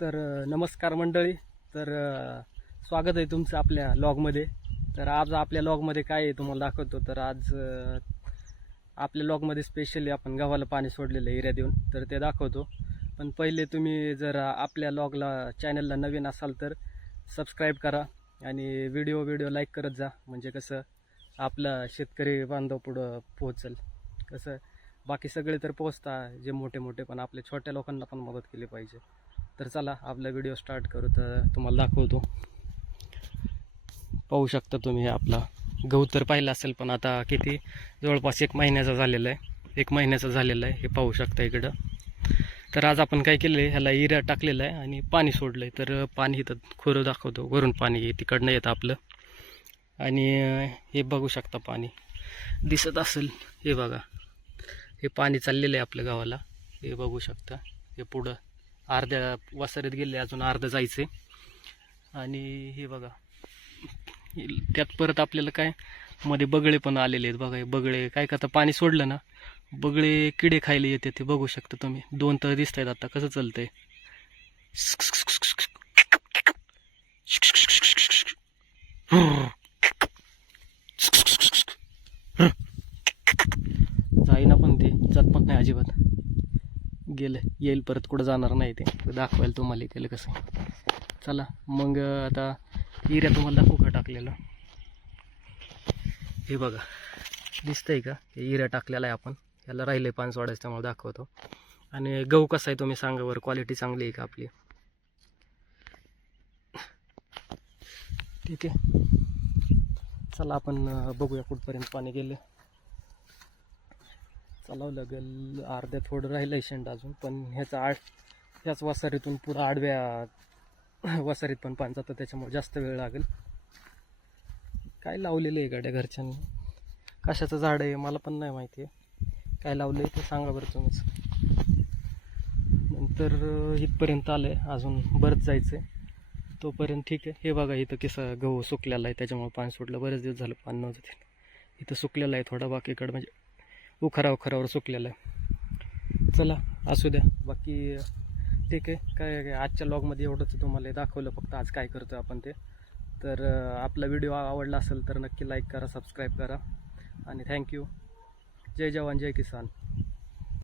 तर नमस्कार मंडळी. तर स्वागत आहे तुमचं आपल्या लॉगमध्ये. तर आज आपल्या लॉगमध्ये काय आहे तुम्हाला दाखवतो. तर आज आपल्या लॉगमध्ये स्पेशली आपण गव्हाला पाणी सोडलेलं आहे एरिया देऊन. तर ते दाखवतो. पण पहिले तुम्ही जर आपल्या लॉगला चॅनलला नवीन असाल तर सबस्क्राईब करा आणि व्हिडिओ व्हिडिओ लाईक करत जा. म्हणजे कसं आपला शेतकरी बांधव पुढं पोहोचेल. कसं बाकी सगळे तर पोचता जे मोठे मोठे पण आपल्या छोट्या लोकांना पण मदत केली पाहिजे. तर चला आपला व्हिडिओ स्टार्ट करू. तर तुम्हाला दाखवतो. पाहू शकता तुम्ही आपला गहू तर पाहिला असेल पण आता किती? जवळपास एक महिन्याचा झालेला आहे. एक महिन्याचा झालेला आहे हे पाहू शकता इकडं. तर आज आपण काय केलं आहे ह्याला इरा टाकलेला आहे आणि पाणी सोडलं आहे तर पाणी इथं खोरं दाखवतो. वरून पाणी तिकडनं येतं आपलं. आणि हे बघू शकता पाणी. दिसत असेल हे बघा. हे पाणी चाललेलं आहे आपल्या गावाला. हे बघू शकता. हे पुढं. अर्ध्या वसारीत गेले अजून अर्धं जायचं आणि हे बघा हे- त्यात परत आपल्याला काय मध्ये बगळे पण आलेले आहेत बघा हे बगळे. काय करता पाणी सोडलं ना बगळे किडे खायला येते ते बघू शकता तुम्ही. दोन तर दिसत आहेत आता कसं चालतंय. जाईना पण ते जात पण नाही अजिबात. गेलं. येईल परत कुठं जाणार नाही ते. दाखवायला तुम्हाला केलं कसं चला मग आता हिऱ्या तुम्हाला दाखवू का टाकलेलं? हे बघा दिसतंय का? हे हिऱ्या टाकलेला आहे आपण. याला राहिलं आहे पान सोडायचं त्यामुळे दाखवतो. आणि गहू कसा आहे तुम्ही सांगा बरं क्वालिटी चांगली आहे का आपली? ठीक आहे. चला आपण बघूया कुठपर्यंत पाणी गेले. चालावं लागेल अर्ध्या थोडं राहिलं आहे शेंड अजून पण ह्याचा आड ह्याच वसारीतून पुढं आडव्या वसारीत पण पाणी जातं त्याच्यामुळे जास्त वेळ लागेल. काय लावलेलं आहे गाड्या घरच्यांनी? कशाचं झाड आहे मला पण नाही माहिती आहे. काय लावलं आहे ते सांगा बरं तुम्हीच. नंतर इथपर्यंत आलं आहे अजून बरंच जायचं आहे तोपर्यंत ठीक आहे. हे बघा इथं कसं गहू सुकलेला आहे त्याच्यामुळे पाणी सुटलं बरेच दिवस झालं पाणी नव्हतं ते इथं सुकलेलं आहे थोडा बाकीकडं म्हणजे उखरा उखरावर सुकलेलं आहे. चला असू द्या. बाकी ठीक आहे. काय काय आजच्या लॉगमध्ये एवढंच तुम्हाला दाखवलं. फक्त आज काय करतो आपण ते. तर आपला व्हिडिओ आवडला असेल तर नक्की लाईक करा सबस्क्राईब करा. आणि थँक्यू. जय जवान जय किसान.